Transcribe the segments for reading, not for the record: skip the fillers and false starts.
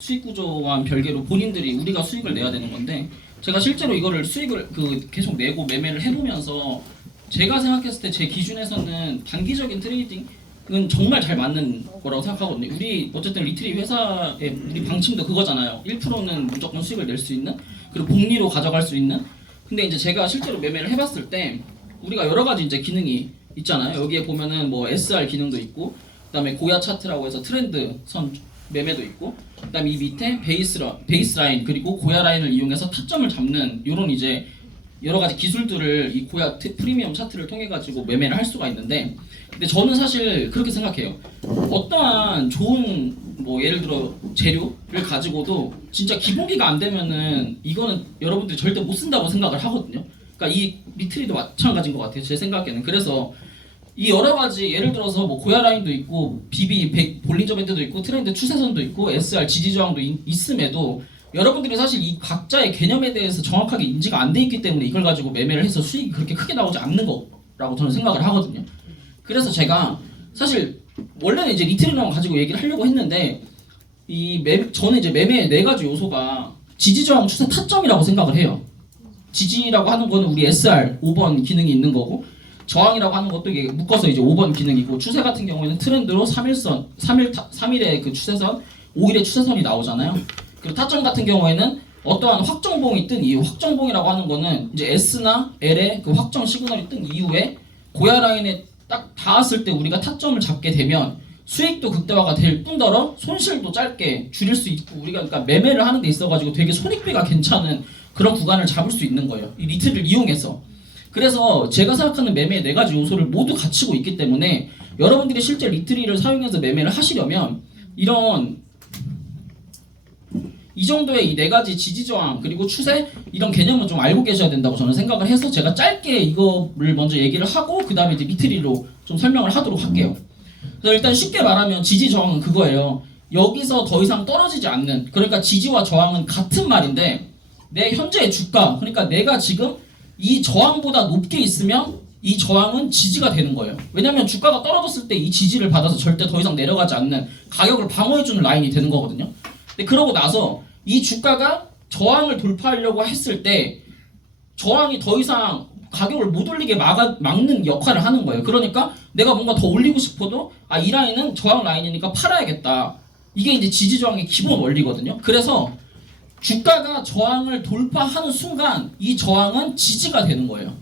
수익 구조와는 별개로 본인들이 우리가 수익을 내야 되는 건데, 제가 실제로 이거를 수익을 계속 내고 매매를 해보면서 제가 생각했을 때 제 기준에서는 단기적인 트레이딩은 정말 잘 맞는 거라고 생각하거든요. 우리 어쨌든 리트리 회사의 우리 방침도 그거잖아요. 1%는 무조건 수익을 낼 수 있는, 그리고 복리로 가져갈 수 있는. 근데 이제 제가 실제로 매매를 해봤을 때 우리가 여러 가지 이제 기능이 있잖아요. 여기에 보면은 뭐 SR 기능도 있고, 그다음에 고야 차트라고 해서 트렌드 선 매매도 있고, 그다음에 이 밑에 베이스라인 그리고 고야 라인을 이용해서 타점을 잡는 이런 이제 여러 가지 기술들을 이 고야 프리미엄 차트를 통해 가지고 매매를 할 수가 있는데, 근데 저는 사실 그렇게 생각해요. 어떠한 좋은 뭐 예를 들어 재료를 가지고도 진짜 기본기가 안 되면은 이거는 여러분들이 절대 못 쓴다고 생각을 하거든요. 그러니까 이 리트리도 마찬가지인 것 같아요, 제 생각에는. 그래서 이 여러 가지 예를 들어서 뭐 고야 라인도 있고 볼린저 밴드도 있고 트렌드 추세선도 있고 SR 지지 저항도 있음에도 여러분들이 사실 이 각자의 개념에 대해서 정확하게 인지가 안 돼 있기 때문에 이걸 가지고 매매를 해서 수익이 그렇게 크게 나오지 않는 거라고 저는 생각을 하거든요. 그래서 제가 사실 원래는 이제 리트리랑 가지고 얘기를 하려고 했는데 저는 이제 매매의 네 가지 요소가 지지 저항 추세 타점이라고 생각을 해요. 지지라고 하는 거는 우리 SR 5번 기능이 있는 거고, 저항이라고 하는 것도 이게 묶어서 이제 5번 기능이고, 추세 같은 경우에는 트렌드로 3일의 그 추세선, 5일의 추세선이 나오잖아요. 그리고 타점 같은 경우에는 어떠한 확정봉이 뜬 이후, 확정봉이라고 하는 거는 이제 S나 L의 그 확정 시그널이 뜬 이후에 고야 라인에 딱 닿았을 때 우리가 타점을 잡게 되면 수익도 극대화가 될 뿐더러 손실도 짧게 줄일 수 있고, 우리가 그러니까 매매를 하는 데 있어가지고 되게 손익비가 괜찮은 그런 구간을 잡을 수 있는 거예요. 이 리트를 이용해서. 그래서 제가 생각하는 매매의 네 가지 요소를 모두 갖추고 있기 때문에 여러분들이 실제 리트리를 사용해서 매매를 하시려면 이 정도의 이 네 가지 지지 저항 그리고 추세 이런 개념을 좀 알고 계셔야 된다고 저는 생각을 해서 제가 짧게 이거를 먼저 얘기를 하고 그 다음에 이제 리트리로 좀 설명을 하도록 할게요. 그래서 일단 쉽게 말하면 지지 저항은 그거예요. 여기서 더 이상 떨어지지 않는, 그러니까 지지와 저항은 같은 말인데 내 현재의 주가, 그러니까 내가 지금 이 저항보다 높게 있으면 이 저항은 지지가 되는 거예요. 왜냐면 주가가 떨어졌을 때 이 지지를 받아서 절대 더 이상 내려가지 않는 가격을 방어해주는 라인이 되는 거거든요. 근데 그러고 나서 이 주가가 저항을 돌파하려고 했을 때 저항이 더 이상 가격을 못 올리게 막는 역할을 하는 거예요. 그러니까 내가 뭔가 더 올리고 싶어도 이 라인은 저항 라인이니까 팔아야겠다. 이게 이제 지지 저항의 기본 원리거든요. 그래서 주가가 저항을 돌파하는 순간 이 저항은 지지가 되는 거예요.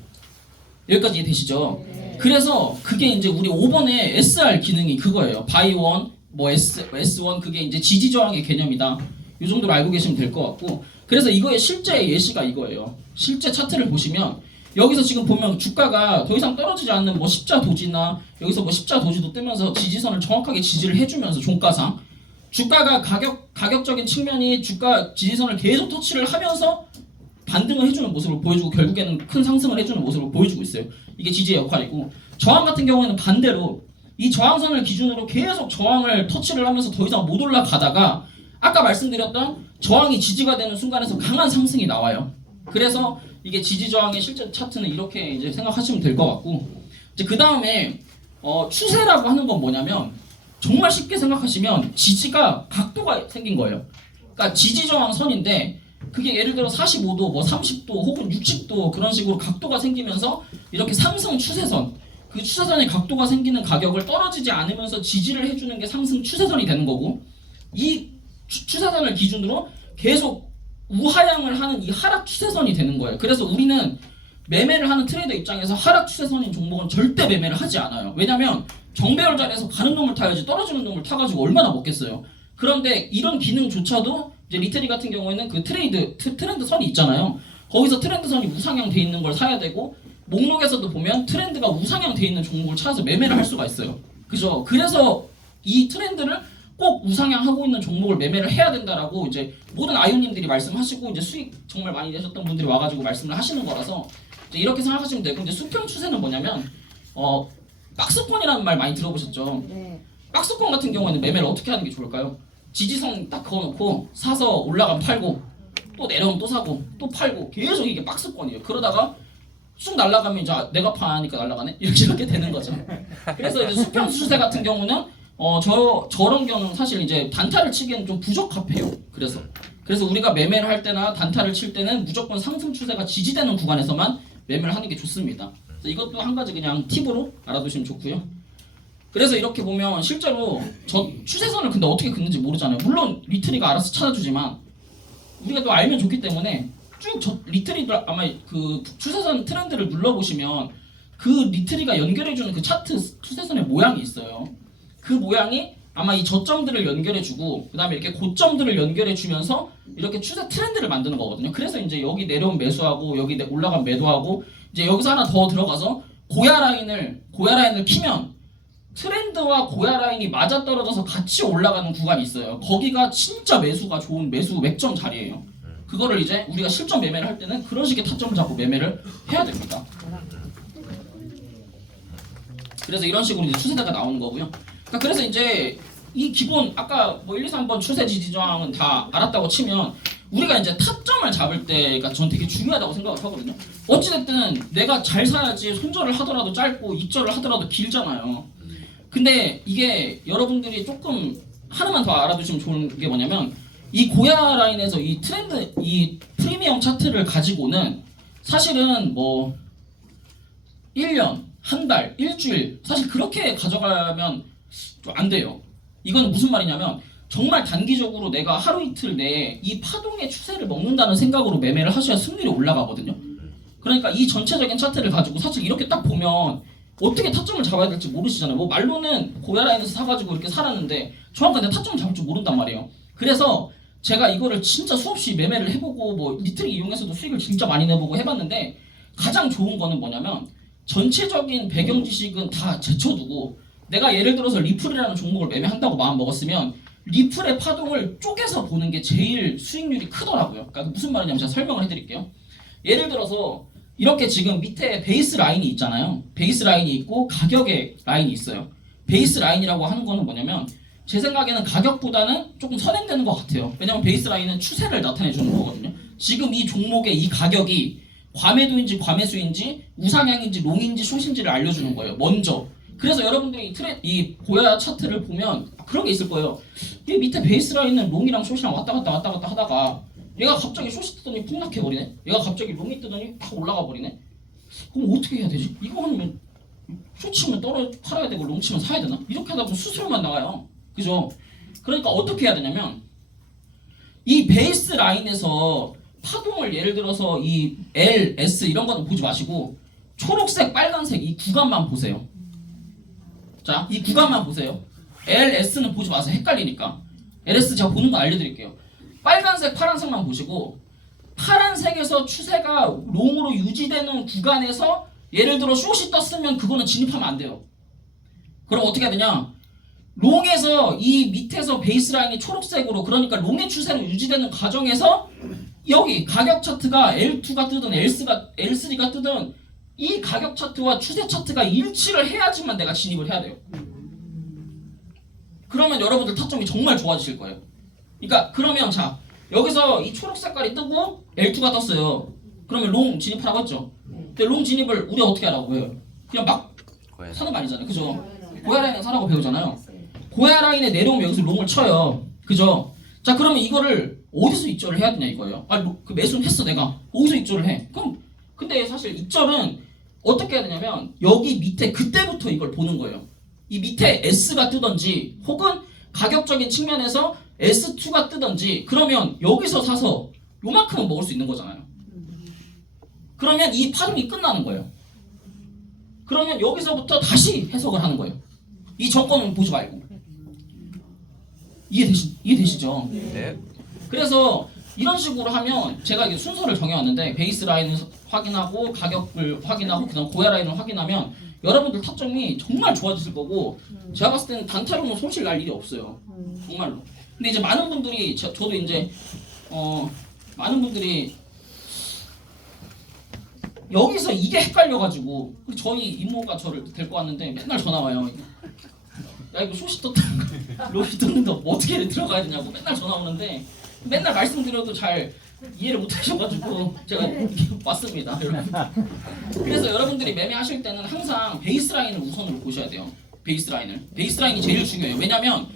여기까지 이해되시죠? 그래서 그게 이제 우리 5번의 SR 기능이 그거예요. 바이 원, 뭐 S1 그게 이제 지지 저항의 개념이다. 이 정도로 알고 계시면 될 것 같고, 그래서 이거의 실제 예시가 이거예요. 실제 차트를 보시면 여기서 지금 보면 주가가 더 이상 떨어지지 않는 뭐 십자 도지나 여기서 뭐 십자 도지도 뜨면서 지지선을 정확하게 지지를 해주면서 종가상 주가가 가격적인 측면이 주가 지지선을 계속 터치를 하면서 반등을 해주는 모습을 보여주고 결국에는 큰 상승을 해주는 모습을 보여주고 있어요. 이게 지지의 역할이고, 저항 같은 경우에는 반대로 이 저항선을 기준으로 계속 저항을 터치를 하면서 더 이상 못 올라가다가 아까 말씀드렸던 저항이 지지가 되는 순간에서 강한 상승이 나와요. 그래서 이게 지지 저항의 실제 차트는 이렇게 이제 생각하시면 될 것 같고, 이제 그 다음에 추세라고 하는 건 뭐냐면 정말 쉽게 생각하시면 지지가 각도가 생긴 거예요. 그러니까 지지 저항 선인데 그게 예를 들어 45도, 뭐 30도 혹은 60도 그런 식으로 각도가 생기면서 이렇게 상승 추세선, 그 추세선의 각도가 생기는 가격을 떨어지지 않으면서 지지를 해주는 게 상승 추세선이 되는 거고, 이 추세선을 기준으로 계속 우하향을 하는 이 하락 추세선이 되는 거예요. 그래서 우리는 매매를 하는 트레이더 입장에서 하락 추세선인 종목은 절대 매매를 하지 않아요. 왜냐면 정배열 자리에서 가는 놈을 타야지 떨어지는 놈을 타가지고 얼마나 먹겠어요. 그런데 이런 기능조차도 이제 리트리 같은 경우에는 그 트렌드 선이 있잖아요. 거기서 트렌드 선이 우상향 돼 있는 걸 사야 되고, 목록에서도 보면 트렌드가 우상향 돼 있는 종목을 찾아서 매매를 할 수가 있어요. 그죠? 그래서 이 트렌드를 꼭 우상향하고 있는 종목을 매매를 해야 된다라고 이제 모든 아이오님들이 말씀하시고, 이제 수익 정말 많이 내셨던 분들이 와가지고 말씀을 하시는 거라서 이제 이렇게 생각하시면 되고, 이제 수평 추세는 뭐냐면 박스권이라는 말 많이 들어보셨죠? 네. 박스권 같은 경우에는 매매를 어떻게 하는 게 좋을까요? 지지선 딱 그어놓고 사서 올라가면 팔고, 또 내려오면 또 사고 또 팔고, 계속 이게 박스권이에요. 그러다가 쑥 날아가면 이제 내가 파니까 날아가네? 이렇게 되는 거죠. 그래서 이제 수평 추세 같은 경우는 저런 경우는 사실 이제 단타를 치기에는 좀 부적합해요. 그래서 우리가 매매를 할 때나 단타를 칠 때는 무조건 상승 추세가 지지되는 구간에서만 매매를 하는 게 좋습니다. 그래서 이것도 한 가지 그냥 팁으로 알아두시면 좋고요. 그래서 이렇게 보면 실제로 저 추세선을 근데 어떻게 긋는지 모르잖아요. 물론 리트리가 알아서 찾아주지만 우리가 또 알면 좋기 때문에 쭉 저 리트리들 아마 그 추세선 트렌드를 눌러보시면 그 리트리가 연결해주는 그 차트 추세선의 모양이 있어요. 그 모양이 아마 이 저점들을 연결해주고 그 다음에 이렇게 고점들을 연결해주면서 이렇게 추세 트렌드를 만드는 거거든요. 그래서 이제 여기 내려온 매수하고 여기 올라간 매도하고 이제 여기서 하나 더 들어가서 고야 라인을 키면 트렌드와 고야 라인이 맞아떨어져서 같이 올라가는 구간이 있어요. 거기가 진짜 매수가 좋은 매수 맥점 자리예요. 그거를 이제 우리가 실전 매매를 할 때는 그런 식의 타점을 잡고 매매를 해야 됩니다. 그래서 이런 식으로 이제 추세대가 나오는 거고요. 그러니까 그래서 이제 이 기본 아까 뭐 1, 2, 3번 추세 지지 저항은 다 알았다고 치면 우리가 이제 타점을 잡을 때가 전 되게 중요하다고 생각을 하거든요. 어찌됐든 내가 잘 사야지 손절을 하더라도 짧고 익절을 하더라도 길잖아요. 근데 이게 여러분들이 조금 하나만 더 알아두시면 좋은 게 뭐냐면 이 고야 라인에서 이 트렌드 이 프리미엄 차트를 가지고는 사실은 뭐 1년, 한 달, 일주일 사실 그렇게 가져가면 좀 안 돼요. 이건 무슨 말이냐면 정말 단기적으로 내가 하루 이틀 내에 이 파동의 추세를 먹는다는 생각으로 매매를 하셔야 승률이 올라가거든요. 그러니까 이 전체적인 차트를 가지고 사실 이렇게 딱 보면 어떻게 타점을 잡아야 될지 모르시잖아요. 뭐 말로는 고야 라인에서 사가지고 이렇게 살았는데 정확한 내 타점을 잡을 줄 모른단 말이에요. 그래서 제가 이거를 진짜 수없이 매매를 해보고 뭐 리트리 이용해서도 수익을 진짜 많이 내보고 해봤는데 가장 좋은 거는 뭐냐면 전체적인 배경 지식은 다 제쳐두고 내가 예를 들어서 리플이라는 종목을 매매한다고 마음 먹었으면 리플의 파동을 쪼개서 보는 게 제일 수익률이 크더라고요. 그러니까 무슨 말이냐면 제가 설명을 해드릴게요. 예를 들어서 이렇게 지금 밑에 베이스 라인이 있잖아요. 베이스 라인이 있고 가격의 라인이 있어요. 베이스 라인이라고 하는 거는 뭐냐면 제 생각에는 가격보다는 조금 선행되는 것 같아요. 왜냐면 베이스 라인은 추세를 나타내 주는 거거든요. 지금 이 종목의 이 가격이 과매도인지 과매수인지 우상향인지 롱인지 숏인지를 알려주는 거예요. 먼저. 그래서 여러분들이 이 고야 차트를 보면 그런 게 있을 거예요. 이 밑에 베이스 라인은 롱이랑 숏이랑 왔다 갔다 하다가 얘가 갑자기 숏이 뜨더니 폭락해 버리네. 얘가 갑자기 롱이 뜨더니 탁 올라가 버리네. 그럼 어떻게 해야 되지? 이거 하면 숏 치면 팔아야 되고 롱 치면 사야 되나? 이렇게 하다 보면 수수료만 나가요. 그죠? 그러니까 어떻게 해야 되냐면 이 베이스 라인에서 파동을 예를 들어서 이 L, S 이런 거는 보지 마시고 초록색, 빨간색 이 구간만 보세요. 자, 이 구간만 보세요. L, S는 보지 마세요. 헷갈리니까. LS 제가 보는 거 알려드릴게요. 빨간색, 파란색만 보시고 파란색에서 추세가 롱으로 유지되는 구간에서 예를 들어 숏이 떴으면 그거는 진입하면 안 돼요. 그럼 어떻게 해야 되냐? 롱에서 이 밑에서 베이스라인이 초록색으로 그러니까 롱의 추세로 유지되는 과정에서 여기 가격 차트가 L2가 뜨든 L3가 뜨든 이 가격 차트와 추세 차트가 일치를 해야지만 내가 진입을 해야 돼요. 그러면 여러분들 타점이 정말 좋아지실 거예요. 그러니까 그러면 자 여기서 이 초록 색깔이 뜨고 L2가 떴어요. 그러면 롱 진입하라고 했죠. 근데 롱 진입을 우리가 어떻게 하라고 해요? 그냥 막 사는 거 아니잖아요. 그죠? 고야 라인에 사라고 배우잖아요. 고야 라인에 내려오면 여기서 롱을 쳐요. 그죠? 자 그러면 이거를 어디서 입절을 해야 되냐 이거예요. 그 매수는 했어 내가. 어디서 입절을 해? 그럼 근데 사실 입절은 어떻게 해야 되냐면 여기 밑에 그때부터 이걸 보는 거예요. 이 밑에 S가 뜨던지 혹은 가격적인 측면에서 S2가 뜨던지 그러면 여기서 사서 요만큼은 먹을 수 있는 거잖아요. 그러면 이 파동이 끝나는 거예요. 그러면 여기서부터 다시 해석을 하는 거예요. 이 정권은 보지 말고. 이해되시죠? 네. 그래서 이런 식으로 하면 제가 이게 순서를 정해왔는데 베이스 라인을 확인하고 가격을 확인하고 그다음 고야 라인을 확인하면 여러분들 타점이 정말 좋아지실 거고 제가 봤을 때는 단타로는 손실 날 일이 없어요. 정말로. 근데 이제 많은 분들이 저도 이제 많은 분들이 여기서 이게 헷갈려가지고 저희 이모가 저를 데리고 왔는데 맨날 전화 와요. 야 이거 숏이 떴다 롱이 떴는데 어떻게 들어가야 되냐고 맨날 전화 오는데 맨날 말씀드려도 잘 이해를 못 하셔가지고 제가 왔습니다 여러분. 그래서 여러분들이 매매하실 때는 항상 베이스 라인을 우선으로 보셔야 돼요. 베이스라인이 제일 중요해요. 왜냐면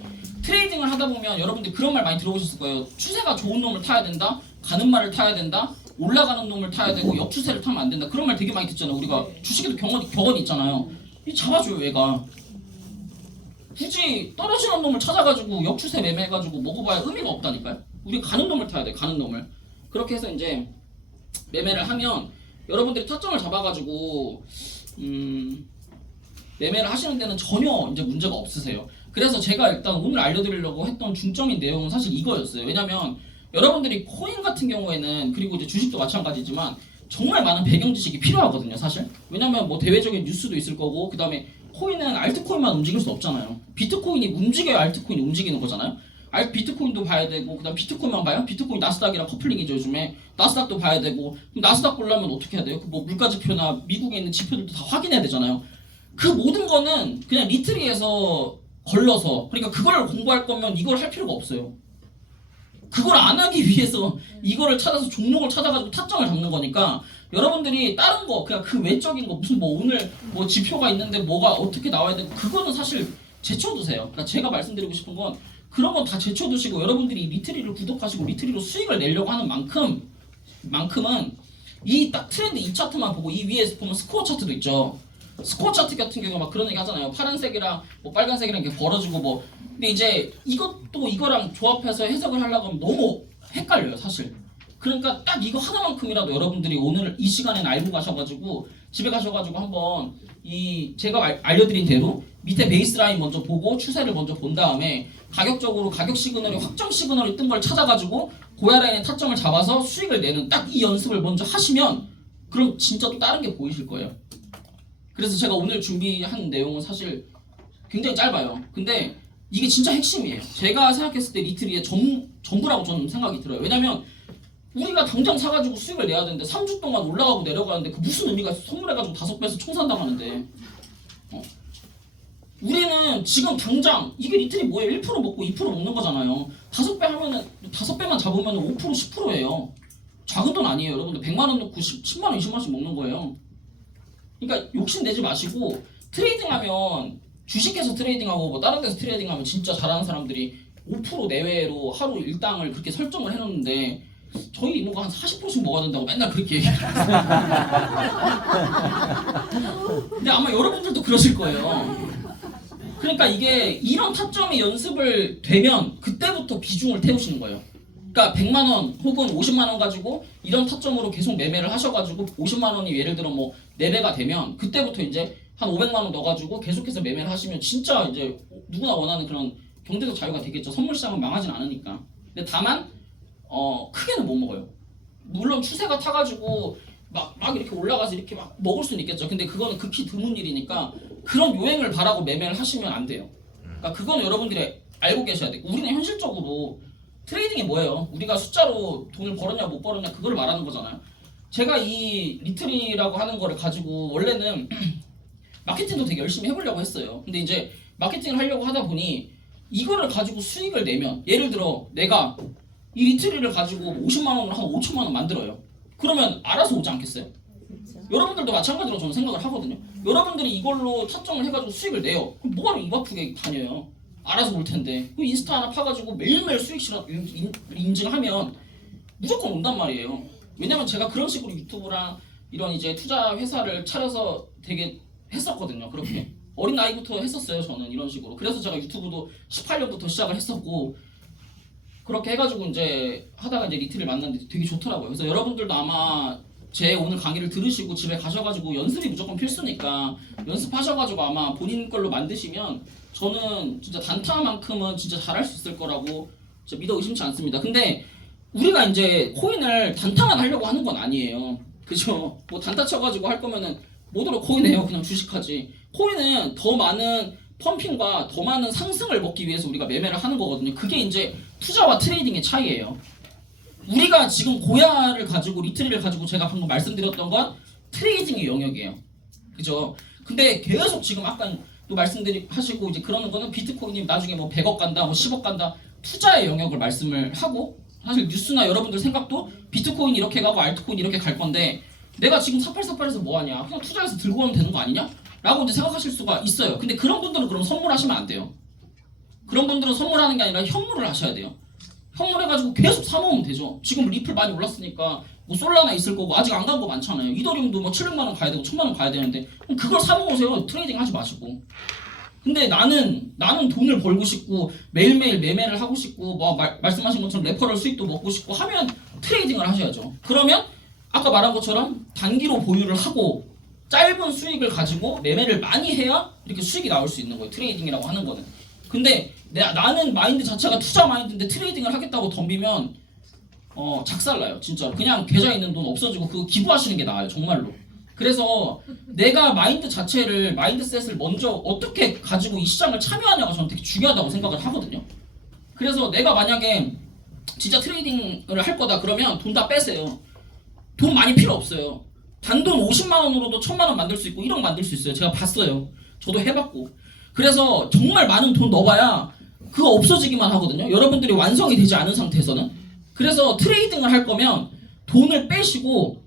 트레이딩을 하다 보면 여러분들 그런 말 많이 들어보셨을 거예요. 추세가 좋은 놈을 타야 된다, 가는 말을 타야 된다, 올라가는 놈을 타야 되고 역추세를 타면 안 된다. 그런 말 되게 많이 듣잖아요. 우리가 주식에도 격언이 있잖아요. 이 잡아줘요 얘가. 굳이 떨어지는 놈을 찾아가지고 역추세 매매해가지고 먹어봐야 의미가 없다니까요. 우리 가는 놈을 타야 돼. 가는 놈을. 그렇게 해서 이제 매매를 하면 여러분들이 타점을 잡아가지고 매매를 하시는 데는 전혀 이제 문제가 없으세요. 그래서 제가 일단 오늘 알려드리려고 했던 중점인 내용은 사실 이거였어요. 왜냐면 여러분들이 코인 같은 경우에는, 그리고 이제 주식도 마찬가지지만 정말 많은 배경 지식이 필요하거든요, 사실. 왜냐면 뭐 대외적인 뉴스도 있을 거고, 그 다음에 코인은 알트코인만 움직일 수 없잖아요. 비트코인이 움직여야 알트코인이 움직이는 거잖아요. 비트코인도 봐야 되고, 그 다음 비트코인만 봐요? 비트코인 나스닥이랑 커플링이죠, 요즘에. 나스닥도 봐야 되고, 그럼 나스닥 보려면 어떻게 해야 돼요? 뭐 물가지표나 미국에 있는 지표들도 다 확인해야 되잖아요. 그 모든 거는 그냥 리트리에서 걸러서, 그러니까 그걸 공부할 거면 이걸 할 필요가 없어요. 그걸 안 하기 위해서 이거를 찾아서 종목을 찾아가지고 타점을 잡는 거니까, 여러분들이 다른 거 그냥 그 외적인 거 무슨 뭐 오늘 뭐 지표가 있는데 뭐가 어떻게 나와야 되고 그거는 사실 제쳐두세요. 그러니까 제가 말씀드리고 싶은 건 그런 건 다 제쳐두시고, 여러분들이 리트리를 구독하시고 리트리로 수익을 내려고 하는 만큼은 이 딱 트렌드 이 차트만 보고, 이 위에 보면 스코어 차트도 있죠. 스코어 차트 같은 경우에 막 그런 얘기 하잖아요. 파란색이랑 뭐 빨간색이랑 이렇게 벌어지고 뭐. 근데 이제 이것도 이거랑 조합해서 해석을 하려고 하면 너무 헷갈려요, 사실. 그러니까 딱 이거 하나만큼이라도 여러분들이 오늘 이 시간에는 알고 가셔가지고 집에 가셔가지고 한번 이 제가 알려드린 대로 밑에 베이스라인 먼저 보고 추세를 먼저 본 다음에 가격적으로 가격 시그널이 확정 시그널이 뜬 걸 찾아가지고 고야라인의 타점을 잡아서 수익을 내는 딱 이 연습을 먼저 하시면, 그럼 진짜 또 다른 게 보이실 거예요. 그래서 제가 오늘 준비한 내용은 사실 굉장히 짧아요. 근데 이게 진짜 핵심이에요. 제가 생각했을 때 리트리의 전부라고 저는 생각이 들어요. 왜냐면 우리가 당장 사가지고 수익을 내야 되는데 3주 동안 올라가고 내려가는데 그 무슨 의미가 있어? 선물해가지고 5배에서 총산당하는데. 우리는 지금 당장 이게 리틀이 뭐예요? 1% 먹고 2% 먹는 거잖아요. 5배 하면은 5배만 잡으면 5% 10%예요. 작은 돈 아니에요. 여러분들 100만 원 넣고 10만 원 20만 원씩 먹는 거예요. 그러니까 욕심 내지 마시고, 트레이딩하면 주식에서 트레이딩하고 뭐 다른 데서 트레이딩하면 진짜 잘하는 사람들이 5% 내외로 하루 일당을 그렇게 설정을 해놓는데, 저희 이모가 한 40%씩 먹어야 된다고 맨날 그렇게 얘기해요. 근데 아마 여러분들도 그러실 거예요. 그러니까 이게 이런 타점이 연습을 되면 그때부터 비중을 태우시는 거예요. 그러니까 100만 원 혹은 50만 원 가지고 이런 타점으로 계속 매매를 하셔가지고 50만 원이 예를 들어 뭐 4배가 되면 그때부터 이제 한 500만 원 넣어가지고 계속해서 매매를 하시면 진짜 이제 누구나 원하는 그런 경제적 자유가 되겠죠. 선물 시장은 망하진 않으니까. 근데 다만 크게는 못 먹어요. 물론 추세가 타가지고 막 이렇게 올라가서 이렇게 막 먹을 수는 있겠죠. 근데 그거는 극히 드문 일이니까 그런 요행을 바라고 매매를 하시면 안 돼요. 그러니까 그건 여러분들이 알고 계셔야 돼요. 우리는 현실적으로 트레이딩이 뭐예요? 우리가 숫자로 돈을 벌었냐 못 벌었냐 그걸 말하는 거잖아요. 제가 이 리트리라고 하는 거를 가지고 원래는 마케팅도 되게 열심히 해보려고 했어요. 근데 이제 마케팅을 하려고 하다 보니 이거를 가지고 수익을 내면, 예를 들어 내가 이 리트리를 가지고 50만 원으로 한 5천만 원 만들어요. 그러면 알아서 오지 않겠어요? 그렇죠. 여러분들도 마찬가지로 저는 생각을 하거든요. 여러분들이 이걸로 타점을 해가지고 수익을 내요. 그럼 뭐하러 입 아프게 다녀요? 알아서 올 텐데. 그 인스타 하나 파가지고 매일매일 수익 실험 인증하면 무조건 온단 말이에요. 왜냐면 제가 그런 식으로 유튜브랑 이런 이제 투자 회사를 차려서 되게 했었거든요. 그렇게 어린 나이부터 했었어요. 저는 이런 식으로. 그래서 제가 유튜브도 18년부터 시작을 했었고, 그렇게 해가지고 이제 하다가 이제 리트를 만났는데 되게 좋더라고요. 그래서 여러분들도 아마 제 오늘 강의를 들으시고 집에 가셔가지고 연습이 무조건 필수니까 연습하셔가지고 아마 본인 걸로 만드시면 저는 진짜 단타만큼은 진짜 잘할 수 있을 거라고 진짜 믿어 의심치 않습니다. 근데 우리가 이제 코인을 단타만 하려고 하는 건 아니에요. 그죠? 뭐 단타 쳐가지고 할 거면은 뭐더러 코인해요. 그냥 주식하지. 코인은 더 많은 펌핑과 더 많은 상승을 먹기 위해서 우리가 매매를 하는 거거든요. 그게 이제 투자와 트레이딩의 차이예요. 우리가 지금 고야를 가지고 리트리를 가지고 제가 방금 말씀드렸던 건 트레이딩의 영역이에요. 그죠? 근데 계속 지금 아까 또 하시고 이제 그러는 거는 비트코인이 나중에 뭐 100억 간다, 뭐 10억 간다, 투자의 영역을 말씀을 하고, 사실 뉴스나 여러분들 생각도 비트코인 이렇게 가고 알트코인 이렇게 갈 건데 내가 지금 4848에서 뭐하냐? 그냥 투자해서 들고 가면 되는 거 아니냐? 라고 이제 생각하실 수가 있어요. 근데 그런 분들은 그럼 선물하시면 안 돼요. 그런 분들은 선물하는 게 아니라 현물을 하셔야 돼요. 현물해가지고 계속 사모으면 되죠. 지금 리플 많이 올랐으니까 뭐 솔라나 있을 거고 아직 안 간 거 많잖아요. 이더리움도 뭐 700만 원 가야 되고 1000만 원 가야 되는데 그럼 그걸 사모으세요. 트레이딩 하지 마시고. 근데 나는 돈을 벌고 싶고 매일매일 매매를 하고 싶고 뭐 말씀하신 것처럼 레퍼럴 수익도 먹고 싶고 하면 트레이딩을 하셔야죠. 그러면 아까 말한 것처럼 단기로 보유를 하고 짧은 수익을 가지고 매매를 많이 해야 이렇게 수익이 나올 수 있는 거예요. 트레이딩이라고 하는 거는. 근데 나는 마인드 자체가 투자 마인드인데 트레이딩을 하겠다고 덤비면 작살나요. 진짜 그냥 계좌에 있는 돈 없어지고 그거 기부하시는 게 나아요. 정말로. 그래서 내가 마인드셋을 먼저 어떻게 가지고 이 시장을 참여하냐가 저는 되게 중요하다고 생각을 하거든요. 그래서 내가 만약에 진짜 트레이딩을 할 거다 그러면 돈 다 빼세요. 돈 많이 필요 없어요. 단돈 50만 원으로도 1000만 원 만들 수 있고 1억 만들 수 있어요. 제가 봤어요. 저도 해봤고. 그래서 정말 많은 돈 넣어봐야 그거 없어지기만 하거든요. 여러분들이 완성이 되지 않은 상태에서는. 그래서 트레이딩을 할 거면 돈을 빼시고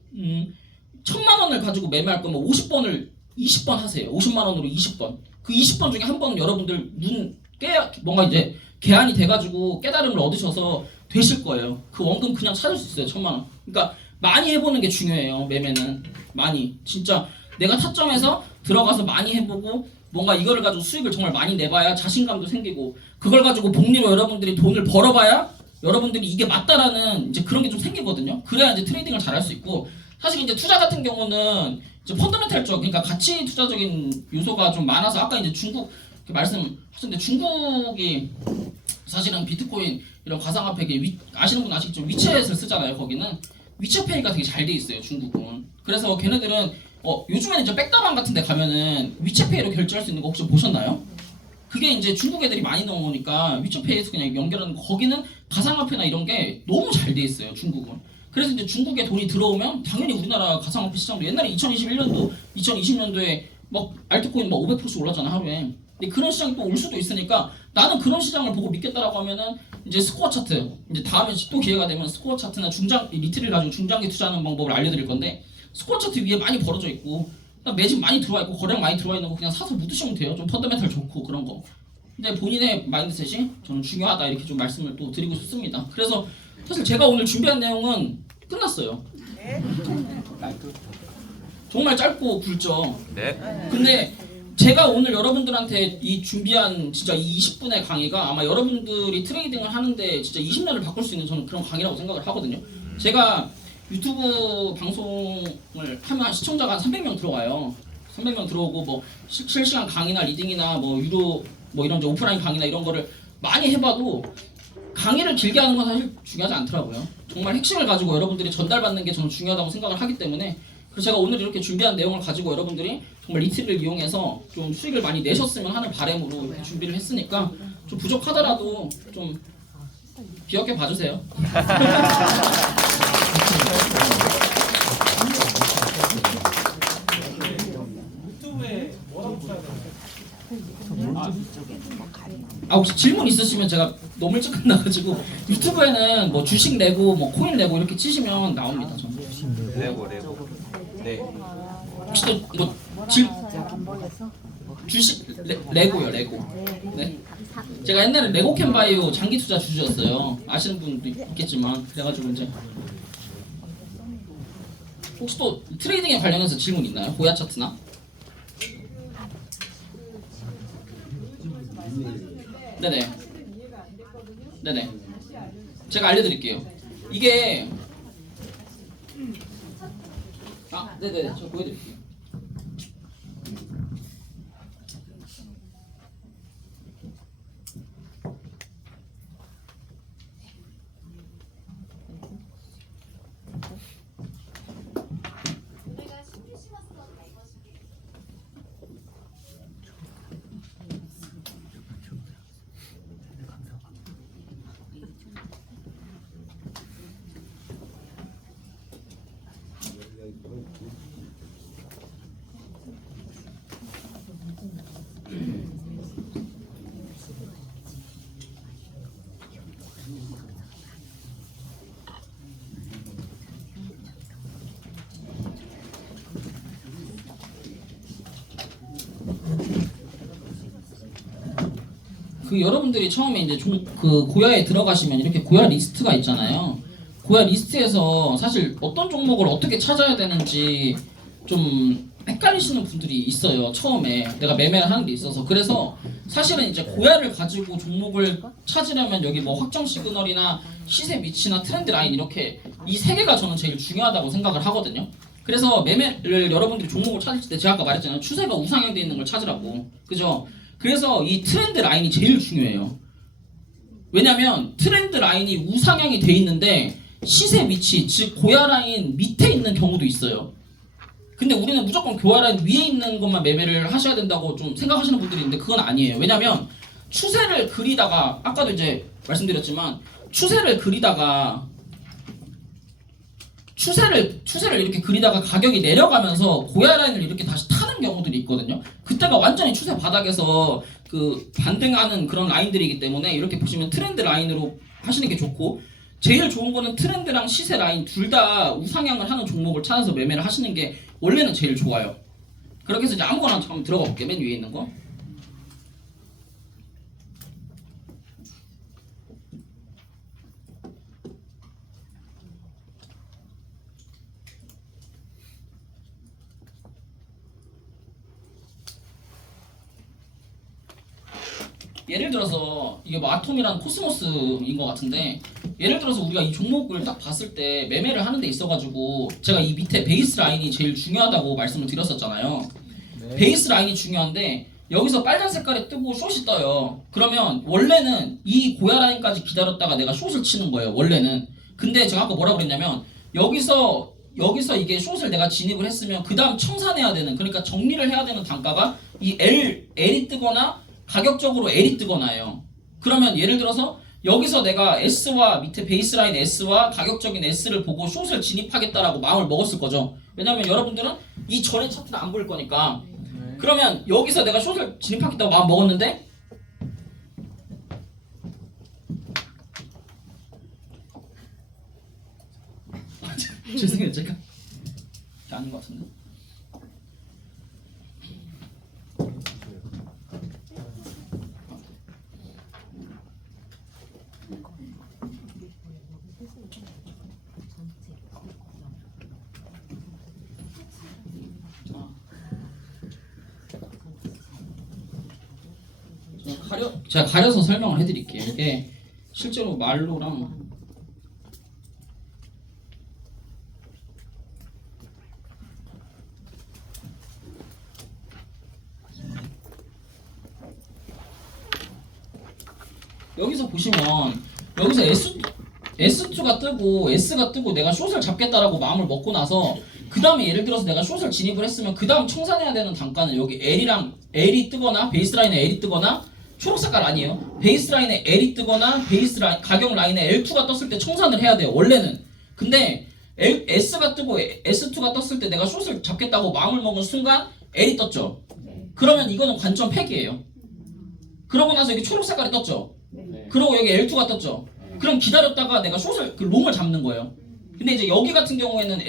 1000만 원을 가지고 매매할 거면 50번을 20번 하세요. 50만 원으로 20번. 그 20번 중에 한 번은 여러분들 뭔가 이제 개안이 돼가지고 깨달음을 얻으셔서 되실 거예요. 그 원금 그냥 찾을 수 있어요. 1000만 원. 그러니까 많이 해보는 게 중요해요. 매매는 많이. 진짜 내가 타점에서 들어가서 많이 해보고 뭔가 이거를 가지고 수익을 정말 많이 내봐야 자신감도 생기고 그걸 가지고 복리로 여러분들이 돈을 벌어봐야 여러분들이 이게 맞다라는 이제 그런 게 좀 생기거든요. 그래야 이제 트레이딩을 잘할 수 있고 사실 이제 투자 같은 경우는 이제 펀더멘탈적 그러니까 가치 투자적인 요소가 좀 많아서 아까 이제 중국 말씀하셨는데 중국이 사실은 비트코인 이런 가상화폐 아시는 분 아시겠지만 위챗을 쓰잖아요. 거기는 위챗페이가 되게 잘 돼 있어요. 중국은. 그래서 걔네들은 요즘에는 이제 백다방 같은 데 가면은 위챗페이로 결제할 수 있는 거 혹시 보셨나요? 그게 이제 중국 애들이 많이 넣어놓으니까 위챗페이에서 그냥 연결하는 거 거기는 가상화폐나 이런 게 너무 잘 돼 있어요. 중국은. 그래서 이제 중국에 돈이 들어오면 당연히 우리나라 가상화폐 시장도 옛날에 2021년도 2020년도에 막 알트코인 막 500%씩 올랐잖아 하루에. 근데 그런 시장이 또 올 수도 있으니까 나는 그런 시장을 보고 믿겠다라고 하면은 이제 스코어 차트 이제 다음에 또 기회가 되면 스코어 차트나 리트를 가지고 중장기 투자하는 방법을 알려드릴 건데 스코어 차트 위에 많이 벌어져 있고 매집 많이 들어와 있고 거래량 많이 들어와 있는 거 그냥 사서 묻으시면 돼요. 좀 펀더멘탈 좋고 그런 거. 근데 본인의 마인드셋이 저는 중요하다 이렇게 좀 말씀을 또 드리고 싶습니다. 그래서 사실 제가 오늘 준비한 내용은 끝났어요. 정말 짧고 굵죠. 네. 근데 제가 오늘 여러분들한테 이 준비한 진짜 이 20분의 강의가 아마 여러분들이 트레이딩을 하는데 진짜 20년을 바꿀 수 있는 저는 그런 강의라고 생각을 하거든요. 제가 유튜브 방송을 하면 시청자가 한 300명 들어와요. 300명 들어오고 뭐 실시간 강의나 리딩이나 뭐 유료 뭐 이런 이제 오프라인 강의나 이런 거를 많이 해봐도 강의를 길게 하는 건 사실 중요하지 않더라고요. 정말 핵심을 가지고 여러분들이 전달받는 게 저는 중요하다고 생각을 하기 때문에 그래서 제가 오늘 이렇게 준비한 내용을 가지고 여러분들이 정말 리트를 이용해서 좀 수익을 많이 내셨으면 하는 바람으로 이렇게 준비를 했으니까 좀 부족하더라도 좀 귀엽게 봐주세요. 유튜브에 뭐라고 쳐야 되나요? 혹시 질문 있으시면 제가 너무 일찍 끝나가지고 유튜브에는 뭐 주식 레고 뭐 코인 레고 이렇게 치시면 나옵니다. 저는. 레고. 네. 혹시 또 이거 주식 레고요 레고. 네. 제가 옛날에 레고캔바이오 장기 투자 주주였어요. 아시는 분도 있겠지만 그래가지고 이제 혹시 또 트레이딩에 관련해서 질문 있나요? 호야 차트나? 네네. 네네. 제가 알려드릴게요. 이게 네네. 저 보여드릴게요. 그 여러분들이 처음에 이제 그 고야에 들어가시면 이렇게 고야 리스트가 있잖아요. 고야 리스트에서 사실 어떤 종목을 어떻게 찾아야 되는지 좀 헷갈리시는 분들이 있어요. 처음에 내가 매매를 하는 게 있어서. 그래서 사실은 이제 고야를 가지고 종목을 찾으려면 여기 뭐 확정 시그널이나 시세 위치나 트렌드 라인 이렇게 이 세 개가 저는 제일 중요하다고 생각을 하거든요. 그래서 매매를 여러분들이 종목을 찾을 때 제가 아까 말했잖아요. 추세가 우상향되어 있는 걸 찾으라고. 그죠? 그래서 이 트렌드 라인이 제일 중요해요. 왜냐면 트렌드 라인이 우상향이 돼 있는데 시세 위치, 즉 고야 라인 밑에 있는 경우도 있어요. 근데 우리는 무조건 고야 라인 위에 있는 것만 매매를 하셔야 된다고 좀 생각하시는 분들이 있는데 그건 아니에요. 왜냐면 추세를 그리다가 아까도 이제 말씀드렸지만 추세를 이렇게 그리다가 가격이 내려가면서 고야 라인을 이렇게 다시 타는 경우들이 있거든요. 그때가 완전히 추세 바닥에서 그 반등하는 그런 라인들이기 때문에 이렇게 보시면 트렌드 라인으로 하시는 게 좋고, 제일 좋은 거는 트렌드랑 시세 라인 둘 다 우상향을 하는 종목을 찾아서 매매를 하시는 게 원래는 제일 좋아요. 그렇게 해서 이제 아무거나 한번 들어가 볼게요. 맨 위에 있는 거. 예를 들어서 이게 뭐 아톰이랑 코스모스인 것 같은데, 예를 들어서 우리가 이 종목을 딱 봤을 때 매매를 하는 데 있어가지고 제가 이 밑에 베이스 라인이 제일 중요하다고 말씀을 드렸었잖아요. 네. 베이스 라인이 중요한데 여기서 빨간 색깔이 뜨고 숏이 떠요. 그러면 원래는 이 고야 라인까지 기다렸다가 내가 숏을 치는 거예요. 원래는. 근데 제가 아까 뭐라고 그랬냐면 여기서 이게 숏을 내가 진입을 했으면 그 다음 청산해야 되는, 그러니까 정리를 해야 되는 단가가 이 L이 뜨거나 가격적으로 L이 뜨거나예요. 그러면 예를 들어서 여기서 내가 S와 밑에 베이스라인 S와 가격적인 S를 보고 숏을 진입하겠다라고 마음을 먹었을 거죠. 왜냐면 여러분들은 이 전의 차트는 안 보일 거니까. 네. 그러면 여기서 내가 숏을 진입하겠다고 마음 먹었는데 죄송해요, 제가 아닌 것 같은데. 제가 가려서 설명을 해드릴게요. 이게 실제로 말로랑 여기서 보시면 여기서 S2가 뜨고 S가 뜨고 내가 숏을 잡겠다라고 마음을 먹고 나서 그 다음에 예를 들어서 내가 숏을 진입을 했으면 그 다음 청산해야 되는 단가는 여기 L이 뜨거나 베이스라인에 L이 뜨거나, 초록 색깔 아니에요. 베이스라인에 L이 뜨거나 베이스라인 가격 라인에 L2가 떴을 때 청산을 해야 돼요. 원래는. 근데 S가 뜨고 S2가 떴을 때 내가 숏을 잡겠다고 마음을 먹은 순간 L이 떴죠. 그러면 이거는 관점 팩이에요. 그러고 나서 여기 초록 색깔이 떴죠. 그리고 여기 L2가 떴죠. 그럼 기다렸다가 내가 숏을 롱을 잡는 거예요. 근데 이제 여기 같은 경우에는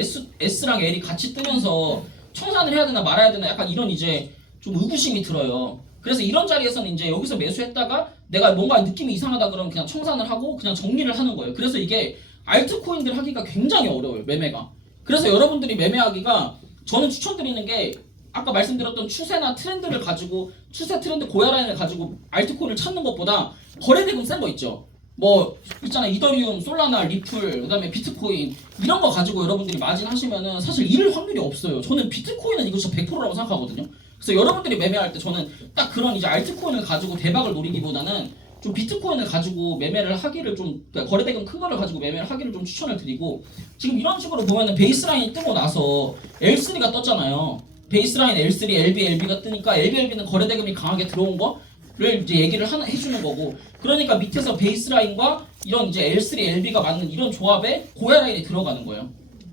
S랑 L이 같이 뜨면서 청산을 해야 되나 말아야 되나 약간 이런 이제 좀 의구심이 들어요. 그래서 이런 자리에서는 이제 여기서 매수했다가 내가 뭔가 느낌이 이상하다 그러면 그냥 청산을 하고 그냥 정리를 하는 거예요. 그래서 이게 알트코인들 하기가 굉장히 어려워요, 매매가. 그래서 여러분들이 매매하기가 저는 추천드리는 게 아까 말씀드렸던 추세나 트렌드를 가지고 추세 트렌드 고야 라인을 가지고 알트코인을 찾는 것보다 거래대금 센 거 있죠. 뭐 있잖아요. 이더리움, 솔라나, 리플, 그다음에 비트코인 이런 거 가지고 여러분들이 마진 하시면은 사실 잃을 확률이 없어요. 저는 비트코인은 이거 진짜 100%라고 생각하거든요. 그래서 여러분들이 매매할 때 저는 딱 그런 이제 알트코인을 가지고 대박을 노리기보다는 좀 비트코인을 가지고 매매를 하기를 좀, 그러니까 거래대금 큰 거를 가지고 매매를 하기를 좀 추천을 드리고, 지금 이런 식으로 보면은 베이스라인이 뜨고 나서 L3가 떴잖아요. 베이스라인 L3, LB, LB가 뜨니까 LB, LB는 거래대금이 강하게 들어온 거를 이제 얘기를 해주는 거고, 그러니까 밑에서 베이스라인과 이런 이제 L3, LB가 맞는 이런 조합에 고야 라인이 들어가는 거예요.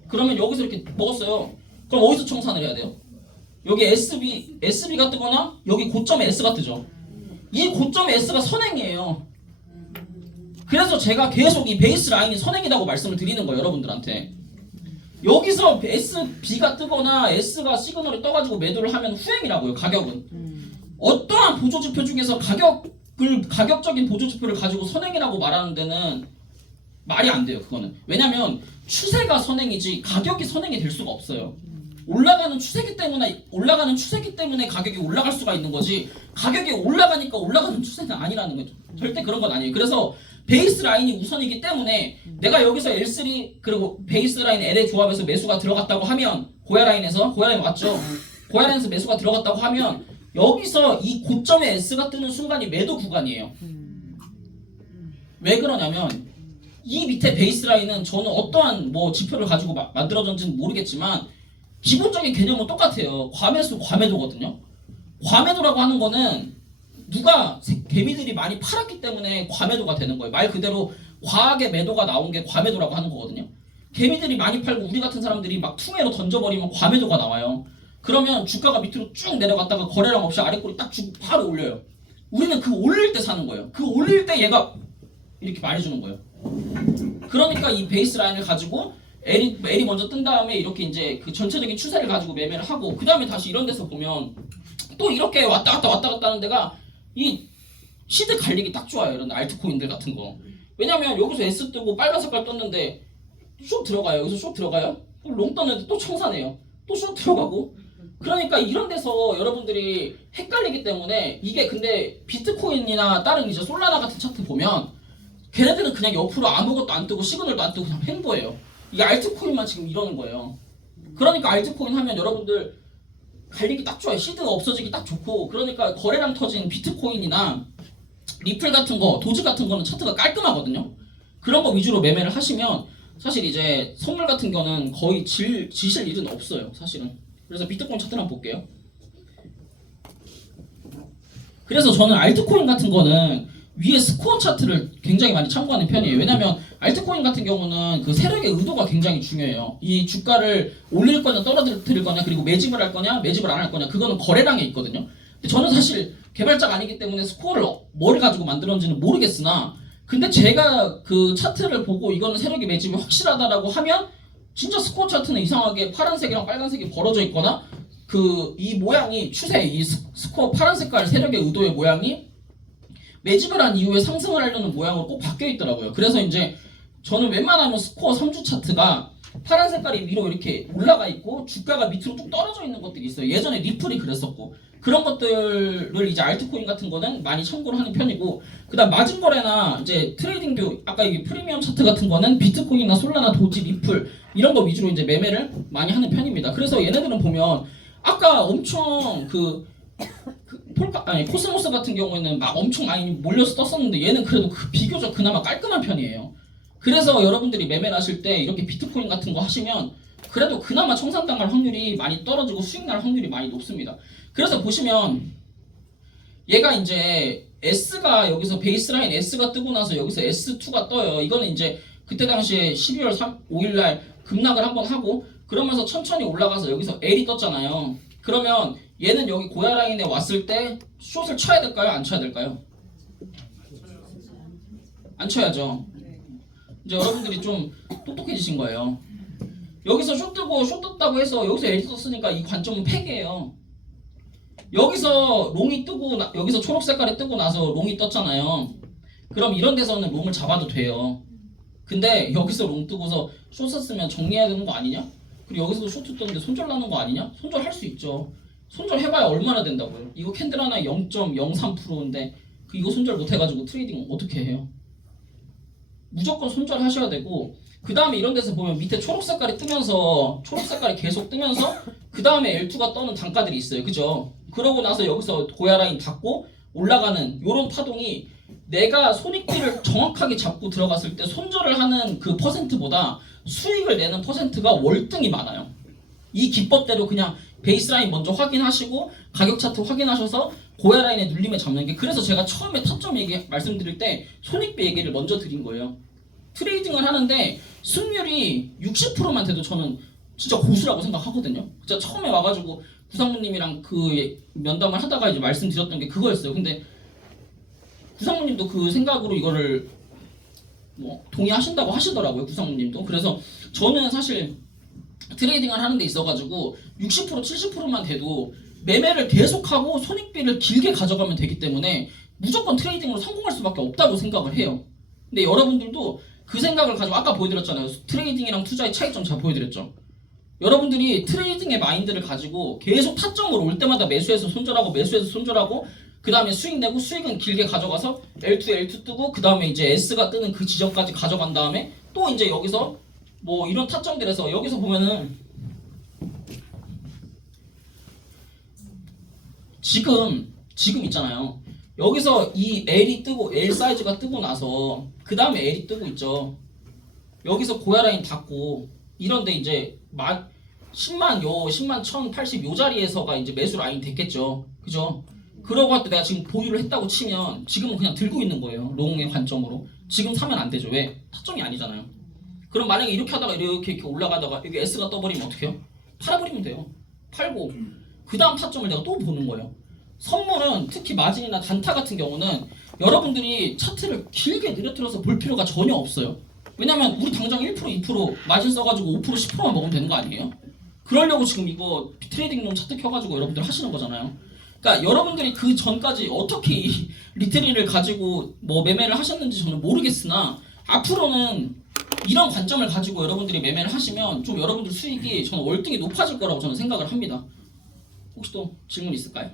그러면 여기서 이렇게 먹었어요. 그럼 어디서 청산을 해야 돼요? 여기 SB가 뜨거나 여기 고점에 S가 뜨죠. 이 고점에 S가 선행이에요. 그래서 제가 계속 이 베이스 라인이 선행이라고 말씀을 드리는 거예요, 여러분들한테. 여기서 SB가 뜨거나 S가 시그널이 떠가지고 매도를 하면 후행이라고요, 가격은. 어떠한 보조지표 중에서 가격은 그걸 가격적인 보조 지표를 가지고 선행이라고 말하는 데는 말이 안 돼요. 그거는. 왜냐면 추세가 선행이지 가격이 선행이 될 수가 없어요. 올라가는 추세기 때문에 가격이 올라갈 수가 있는 거지, 가격이 올라가니까 올라가는 추세는 아니라는 거죠. 절대 그런 건 아니에요. 그래서 베이스 라인이 우선이기 때문에 내가 여기서 L3 그리고 베이스 라인 L의 조합에서 매수가 들어갔다고 하면, 고야 라인 맞죠? 고야 라인에서 매수가 들어갔다고 하면 여기서 이 고점에 S가 뜨는 순간이 매도 구간이에요. 왜 그러냐면 이 밑에 베이스 라인은 저는 어떠한 뭐 지표를 가지고 만들어졌는지는 모르겠지만 기본적인 개념은 똑같아요. 과매수, 과매도거든요. 과매도라고 하는 거는 누가 개미들이 많이 팔았기 때문에 과매도가 되는 거예요. 말 그대로 과하게 매도가 나온 게 과매도라고 하는 거거든요. 개미들이 많이 팔고 우리 같은 사람들이 막 투매로 던져버리면 과매도가 나와요. 그러면 주가가 밑으로 쭉 내려갔다가 거래량 없이 아래꼬리 딱 주고 바로 올려요. 우리는 그 올릴 때 사는 거예요. 그 올릴 때 얘가 이렇게 말해주는 거예요. 그러니까 이 베이스 라인을 가지고 L이 먼저 뜬 다음에 이렇게 이제 그 전체적인 추세를 가지고 매매를 하고, 그 다음에 다시 이런 데서 보면 또 이렇게 왔다 갔다 하는 데가 이 시드 갈리기 딱 좋아요. 이런 알트코인들 같은 거. 왜냐면 여기서 S 뜨고 빨간 색깔 떴는데 숏 들어가요. 여기서 숏 들어가요. 롱 떴는데 또 청산해요. 또 숏 들어가고. 그러니까 이런 데서 여러분들이 헷갈리기 때문에 이게, 근데 비트코인이나 다른 이제 솔라나 같은 차트 보면 걔네들은 그냥 옆으로 아무것도 안 뜨고 시그널도 안 뜨고 그냥 횡보해요. 이게 알트코인만 지금 이러는 거예요. 그러니까 알트코인 하면 여러분들 갈리기 딱 좋아요. 시드가 없어지기 딱 좋고. 그러니까 거래량 터진 비트코인이나 리플 같은 거, 도지 같은 거는 차트가 깔끔하거든요. 그런 거 위주로 매매를 하시면 사실 이제 선물 같은 거는 거의 지실 일은 없어요, 사실은. 그래서 비트코인 차트 한번 볼게요. 그래서 저는 알트코인 같은 거는 위에 스코어 차트를 굉장히 많이 참고하는 편이에요. 왜냐면 알트코인 같은 경우는 그 세력의 의도가 굉장히 중요해요. 이 주가를 올릴 거냐 떨어뜨릴 거냐, 그리고 매집을 할 거냐 매집을 안 할 거냐, 그거는 거래량에 있거든요. 근데 저는 사실 개발자가 아니기 때문에 스코어를 뭘 가지고 만들었는지는 모르겠으나, 근데 제가 그 차트를 보고 이거는 세력의 매집이 확실하다라고 하면 진짜 스코어 차트는 이상하게 파란색이랑 빨간색이 벌어져 있거나 그 이 모양이 추세, 이 스코어 파란 색깔 세력의 의도의 모양이 매집을 한 이후에 상승을 하려는 모양으로 꼭 바뀌어 있더라고요. 그래서 이제 저는 웬만하면 스코어 3주 차트가 파란 색깔이 위로 이렇게 올라가 있고 주가가 밑으로 뚝 떨어져 있는 것들이 있어요. 예전에 리플이 그랬었고, 그런 것들을 이제 알트코인 같은 거는 많이 참고를 하는 편이고, 그다음 마진 거래나 이제 트레이딩도 아까 이게 프리미엄 차트 같은 거는 비트코인이나 솔라나 도지, 리플 이런 거 위주로 이제 매매를 많이 하는 편입니다. 그래서 얘네들은 보면 아까 엄청 코스모스 같은 경우에는 막 엄청 많이 몰려서 떴었는데 얘는 그래도 비교적 그나마 깔끔한 편이에요. 그래서 여러분들이 매매를 하실 때 이렇게 비트코인 같은 거 하시면 그래도 그나마 청산당할 확률이 많이 떨어지고 수익 날 확률이 많이 높습니다. 그래서 보시면 얘가 이제 S가 여기서 베이스라인 S가 뜨고 나서 여기서 S2가 떠요. 이거는 이제 그때 당시에 12월 5일 날 급락을 한번 하고 그러면서 천천히 올라가서 여기서 L이 떴잖아요. 그러면 얘는 여기 고야 라인에 왔을 때 숏을 쳐야 될까요? 안 쳐야 될까요? 안 쳐야죠. 이제 여러분들이 좀 똑똑해지신 거예요. 여기서 숏 뜨고 숏 떴다고 해서 여기서 L이 떴으니까 이 관점은 폐기예요. 여기서 롱이 뜨고 여기서 초록 색깔이 뜨고 나서 롱이 떴잖아요. 그럼 이런 데서는 롱을 잡아도 돼요. 근데 여기서 롱 뜨고서 숏 썼으면 정리해야 되는 거 아니냐? 그리고 여기서도 쇼트 떴는데 손절 나는 거 아니냐? 손절 할 수 있죠. 손절 해봐야 얼마나 된다고요? 이거 캔들 하나 0.03%인데 이거 손절 못 해가지고 트레이딩 어떻게 해요? 무조건 손절하셔야 되고, 그 다음에 이런 데서 보면 밑에 초록 색깔이 뜨면서 초록 색깔이 계속 뜨면서 그 다음에 L2가 떠는 단가들이 있어요. 그죠? 그러고 나서 여기서 고야 라인 닫고 올라가는 요런 파동이 내가 손익비를 정확하게 잡고 들어갔을 때 손절을 하는 그 퍼센트보다 수익을 내는 퍼센트가 월등히 많아요. 이 기법대로 그냥 베이스라인 먼저 확인하시고 가격 차트 확인하셔서 고야 라인에 눌림에 잡는 게, 그래서 제가 처음에 타점 얘기 말씀드릴 때 손익비 얘기를 먼저 드린 거예요. 트레이딩을 하는데 승률이 60%만 돼도 저는 진짜 고수라고 생각하거든요. 제가 처음에 와가지고 구상무님이랑 그 면담을 하다가 이제 말씀드렸던 게 그거였어요. 근데 구상무님도 그 생각으로 이거를 뭐 동의하신다고 하시더라고요. 구상무님도. 그래서 저는 사실 트레이딩을 하는 데 있어가지고 60% 70%만 돼도 매매를 계속하고 손익비를 길게 가져가면 되기 때문에 무조건 트레이딩으로 성공할 수밖에 없다고 생각을 해요. 근데 여러분들도 그 생각을 가지고 아까 보여드렸잖아요. 트레이딩이랑 투자의 차이점 제가 보여드렸죠. 여러분들이 트레이딩의 마인드를 가지고 계속 타점으로 올 때마다 매수해서 손절하고 매수해서 손절하고 그 다음에 수익 내고 수익은 길게 가져가서 L2 뜨고 그 다음에 이제 S가 뜨는 그 지점까지 가져간 다음에 또 이제 여기서 뭐 이런 타점들에서 여기서 보면은 지금 있잖아요. 여기서 이 L이 뜨고 L 사이즈가 뜨고 나서 그 다음에 L이 뜨고 있죠. 여기서 고야 라인 닫고 이런데 이제 10만 1080 요 자리에서가 이제 매수 라인 됐겠죠. 그죠? 그러고 할 때 내가 지금 보유를 했다고 치면 지금은 그냥 들고 있는 거예요. 롱의 관점으로. 지금 사면 안 되죠. 왜? 타점이 아니잖아요. 그럼 만약에 이렇게 하다가 이렇게 올라가다가 여기 S가 떠버리면 어떡해요? 팔아버리면 돼요. 팔고 그 다음 타점을 내가 또 보는 거예요. 선물은 특히 마진이나 단타 같은 경우는 여러분들이 차트를 길게 늘어뜨려서 볼 필요가 전혀 없어요. 왜냐면 우리 당장 1% 2% 마진 써가지고 5% 10%만 먹으면 되는 거 아니에요? 그러려고 지금 이거 트레이딩룸 차트 켜가지고 여러분들 하시는 거잖아요. 그러니까 여러분들이 그 전까지 어떻게 이 리트리를 가지고 뭐 매매를 하셨는지 저는 모르겠으나 앞으로는 이런 관점을 가지고 여러분들이 매매를 하시면 좀 여러분들 수익이 저는 월등히 높아질 거라고 저는 생각을 합니다. 혹시 또 질문 있을까요?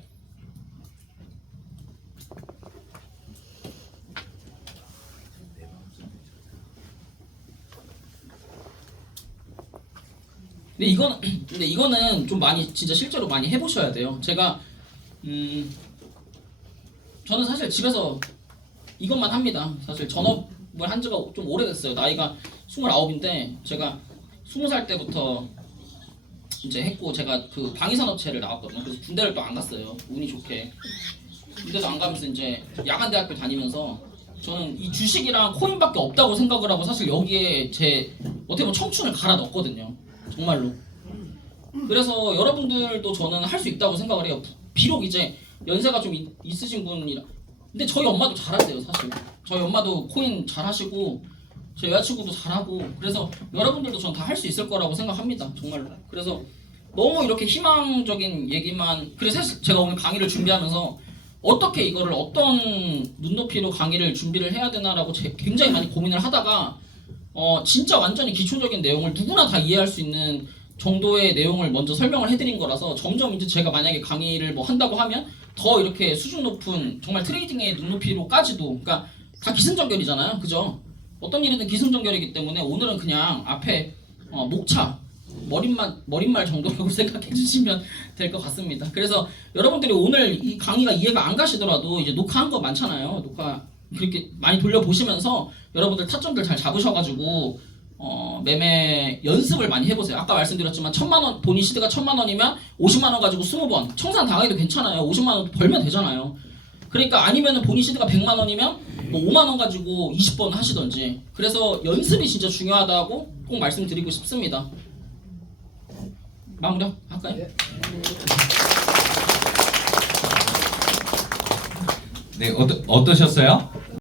근데 이거는 좀 많이 진짜 실제로 많이 해보셔야 돼요. 제가 저는 사실 집에서 이것만 합니다. 사실 전업을 한 지가 좀 오래됐어요. 나이가 29인데 제가 20살 때부터 이제 했고 제가 그 방위산업체를 나왔거든요. 그래서 군대를 또 안 갔어요. 운이 좋게. 군대도 안 가면서 이제 야간대학교 다니면서 저는 이 주식이랑 코인밖에 없다고 생각을 하고 사실 여기에 제 어떻게 보면 청춘을 갈아 넣었거든요. 정말로. 그래서 여러분들도 저는 할 수 있다고 생각을 해요. 비록 이제 연세가 좀 있으신 분이라. 근데 저희 엄마도 잘하세요, 사실. 저희 엄마도 코인 잘하시고 제 여자친구도 잘하고 그래서 여러분들도 전 다 할 수 있을 거라고 생각합니다. 정말로. 그래서 너무 이렇게 희망적인 얘기만. 그래서 사실 제가 오늘 강의를 준비하면서 어떻게 이거를 어떤 눈높이로 강의를 준비를 해야 되나라고 굉장히 많이 고민을 하다가 진짜 완전히 기초적인 내용을 누구나 다 이해할 수 있는 정도의 내용을 먼저 설명을 해드린 거라서 점점 이제 제가 만약에 강의를 뭐 한다고 하면 더 이렇게 수준 높은 정말 트레이딩의 눈높이로까지도 그러니까 다 기승전결이잖아요. 그죠? 어떤 일이든 기승전결이기 때문에 오늘은 그냥 앞에 목차 머릿말 정도라고 생각해 주시면 될 것 같습니다. 그래서 여러분들이 오늘 이 강의가 이해가 안 가시더라도 이제 녹화한 거 많잖아요. 녹화 그렇게 많이 돌려보시면서 여러분들 타점들 잘 잡으셔가지고 매매 연습을 많이 해보세요. 아까 말씀드렸지만 1000만원 본인 시드가 1000만원이면 50만원 가지고 20번 청산 당해도 괜찮아요. 50만원 벌면 되잖아요. 그러니까 아니면은 본인 시드가 100만원이면 뭐 5만원 가지고 20번 하시던지. 그래서 연습이 진짜 중요하다고 꼭 말씀드리고 싶습니다. 마무리 할까요? 네, 어떠셨어요?